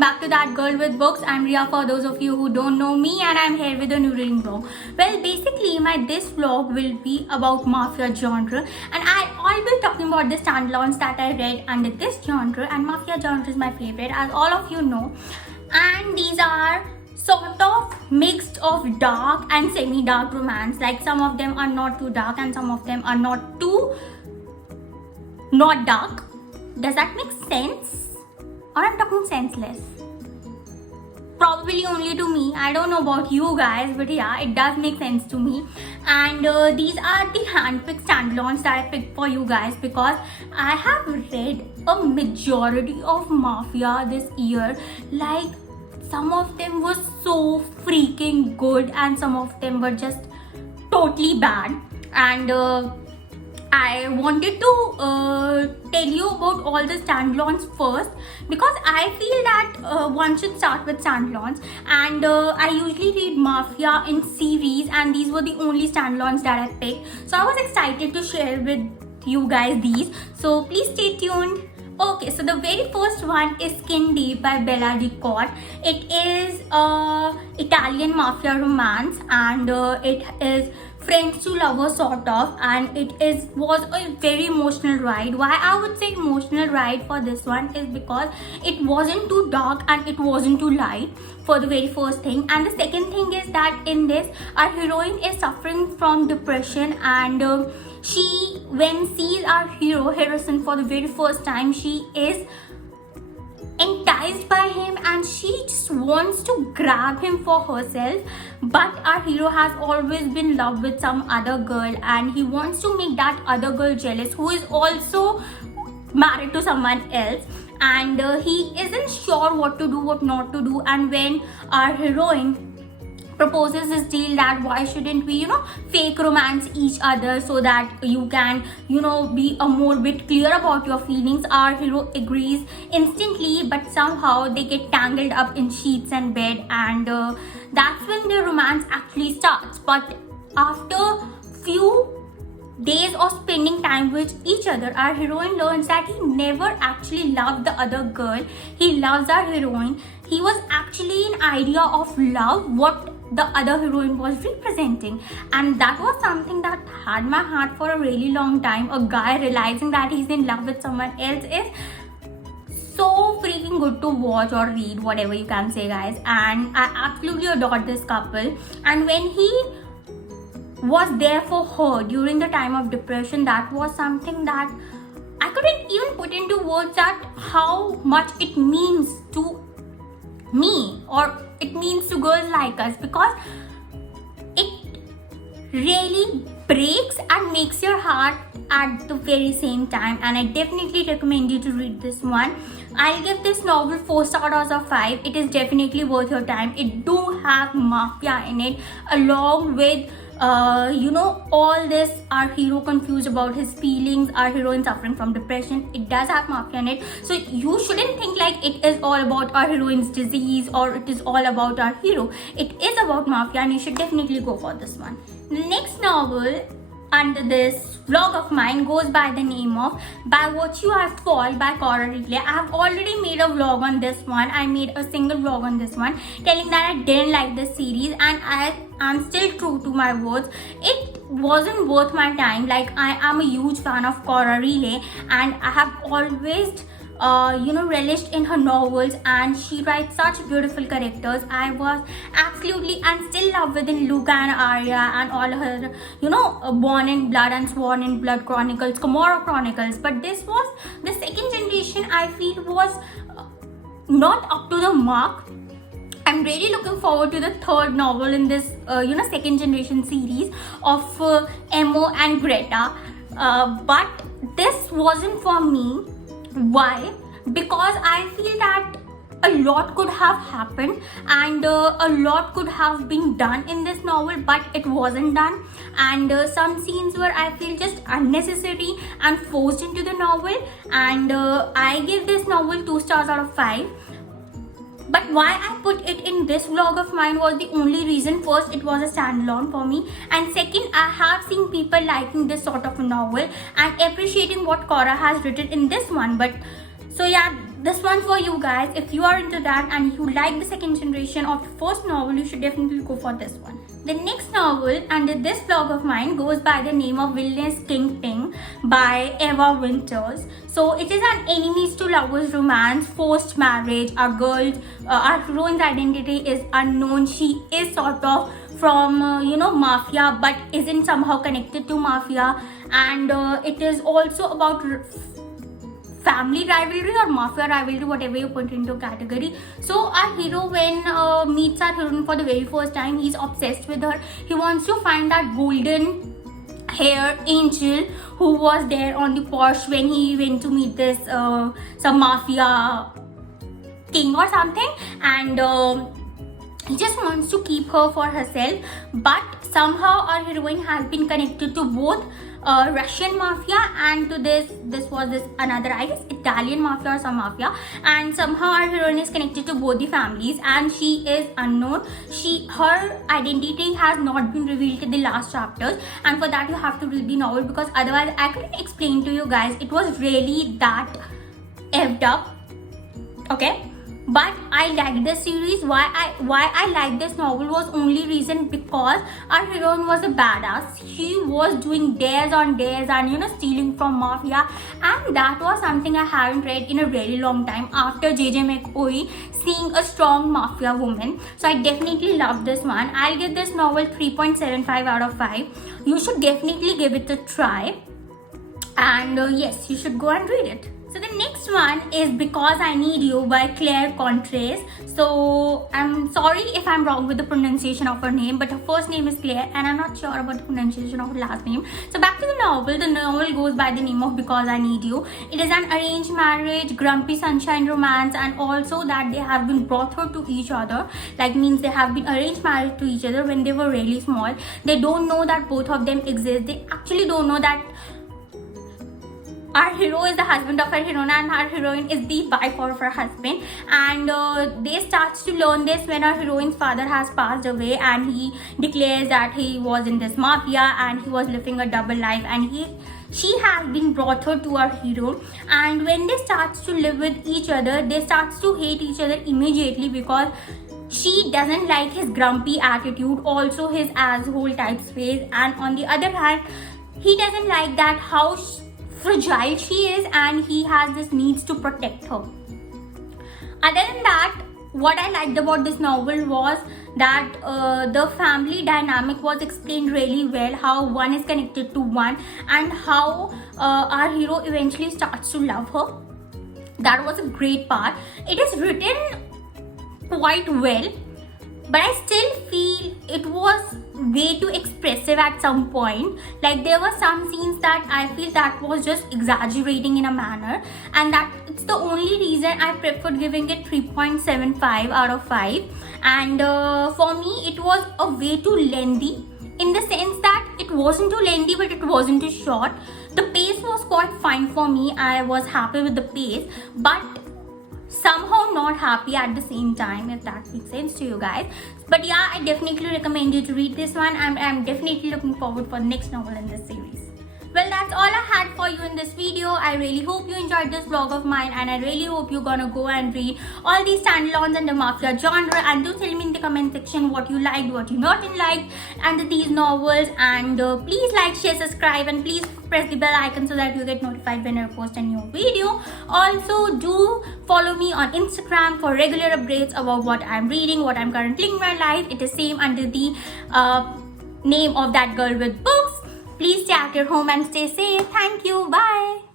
back to That Girl with Books. I'm Ria for those of you who don't know me, and I'm here with a new reading vlog. Well, basically this vlog will be about Mafia genre, and I'll be talking about the standalones that I read under this genre, and Mafia genre is my favorite, as all of you know. And these are sort of mixed of dark and semi-dark romance. Like some of them are not too dark and some of them are not dark. Does that make sense? Or I'm talking senseless? Probably only to me. I don't know about you guys, but yeah, it does make sense to me. And these are the handpicked standalones that I picked for you guys because I have read a majority of Mafia this year. Like, some of them were so freaking good and some of them were just totally bad. And I wanted to tell you about all the standalones first because I feel that one should start with standalones, and I usually read Mafia in series, and these were the only standalones that I picked. So I was excited to share with you guys these. So please stay tuned. Okay, so the very first one is Kindle by Bella Di Cott. It is Italian mafia romance, and it is friends to lovers sort of, and was a very emotional ride. Why I would say emotional ride for this one is because it wasn't too dark and it wasn't too light for the very first thing. And the second thing is that in this, our heroine is suffering from depression, and when sees our Harrison for the very first time, she is enticed by him and she just wants to grab him for herself. But our hero has always been in love with some other girl, and he wants to make that other girl jealous, who is also married to someone else. And he isn't sure what to do, what not to do. And when our heroine proposes this deal that why shouldn't we fake romance each other so that you can be a more bit clear about your feelings, our hero agrees instantly, but somehow they get tangled up in sheets and bed, and that's when the romance actually starts. But after few days of spending time with each other, our heroine learns that he never actually loved the other girl. He loves our heroine. He was actually an idea of love, what the other heroine was representing, and that was something that had my heart for a really long time. A guy realizing that he's in love with someone else is so freaking good to watch or read, whatever you can say, guys. And I absolutely adored this couple, and when he was there for her during the time of depression, that was something that I couldn't even put into words, that how much it means to me, or it means to girls like us, because it really breaks and makes your heart at the very same time. And I definitely recommend you to read this one. I'll give this novel 4 stars out of 5. It is definitely worth your time. It do have mafia in it, along with all this, our hero confused about his feelings, our heroine suffering from depression. It does have mafia in it, so you shouldn't think like it is all about our heroine's disease or it is all about our hero. It is about mafia, and you should definitely go for this one. The next novel under this vlog of mine goes by the name of By What You Have Fall by Cora Ridley. I have already made a vlog on this one. I made a single vlog on this one telling that I didn't like this series, and I am still true to my words. It wasn't worth my time. Like, I am a huge fan of Cora Ridley, and I have always relished in her novels, and she writes such beautiful characters. I was absolutely and still love with Luca and Arya and all her Born in Blood and Sworn in Blood Chronicles, Camorra Chronicles. But this was the second generation, I feel, was not up to the mark. I'm really looking forward to the third novel in this second generation series of Emo and Greta, but this wasn't for me. Why? Because I feel that a lot could have happened, and a lot could have been done in this novel, but it wasn't done. And some scenes were, I feel, just unnecessary and forced into the novel. And I give this novel 2 stars out of 5. But why I put it in this vlog of mine was the only reason. First, it was a standalone for me, and second, I have seen people liking this sort of a novel and appreciating what Cora has written in this one. But so yeah, this one for you guys. If you are into that and you like the second generation of the first novel, you should definitely go for this one. The next novel under this vlog of mine goes by the name of Villainous King by Eva Winters. So it is an enemies to lovers romance, forced marriage. Our heroine's identity is unknown. She is sort of from mafia, but isn't somehow connected to mafia, and it is also about family rivalry or mafia rivalry, whatever you put into category. So our hero, when meets our heroine for the very first time, he's obsessed with her. He wants to find that golden hair angel who was there on the porch when he went to meet this some mafia king or something, and he just wants to keep her for herself. But somehow our heroine has been connected to both Russian mafia and to this another, I guess, Italian mafia or some mafia, and somehow our heroine is connected to both the families, and she is unknown. Her identity has not been revealed in the last chapters, and for that you have to read the novel, because otherwise I couldn't explain to you guys. It was really that effed up, okay? But I liked this series. Why I liked this novel was only reason because our heroine was a badass. She was doing dares on dares and stealing from mafia, and that was something I haven't read in a very long time after JJ McCoy seeing a strong mafia woman. So I definitely loved this one. I'll give this novel 3.75 out of 5. You should definitely give it a try, and yes, you should go and read it. So the next one is Because I Need You by Claire Contreras. So I'm sorry if I'm wrong with the pronunciation of her name, but her first name is Claire and I'm not sure about the pronunciation of her last name. So back to the novel. The novel goes by the name of Because I Need You. It is an arranged marriage, grumpy sunshine romance, and also that they have been brought her to each other. Like, means they have been arranged marriage to each other when they were really small. They don't know that both of them exist. They actually don't know that our hero is the husband of our heroine and our heroine is the wife of her husband, and they start to learn this when our heroine's father has passed away, and he declares that he was in this mafia and he was living a double life, and she has been brought her to our hero. And when they start to live with each other, they start to hate each other immediately, because she doesn't like his grumpy attitude, also his asshole type face, and on the other hand, he doesn't like that how fragile she is, and he has this needs to protect her. Other than that, what I liked about this novel was that the family dynamic was explained really well, how one is connected to one, and how our hero eventually starts to love her. That was a great part. It is written quite well, but I still feel it was way too expressive at some point. Like, there were some scenes that I feel that was just exaggerating in a manner, and that it's the only reason I preferred giving it 3.75 out of 5. And for me, it was a way too lengthy, in the sense that it wasn't too lengthy but it wasn't too short. The pace was quite fine for me. I was happy with the pace, but somehow not happy at the same time, if that makes sense to you guys. But yeah, I definitely recommend you to read this one, and I'm definitely looking forward for the next novel in this series. Well, that's all I had for you in this video. I really hope you enjoyed this vlog of mine, and I really hope you're gonna go and read all these standalones in the mafia genre, and do tell me in the comment section what you liked, what you not liked under these novels. And please like, share, subscribe, and please press the bell icon so that you get notified when I post a new video. Also, do follow me on Instagram for regular updates about what I'm reading, what I'm currently in my life. It is same under the name of That Girl with Books. Please stay at your home and stay safe. Thank you. Bye.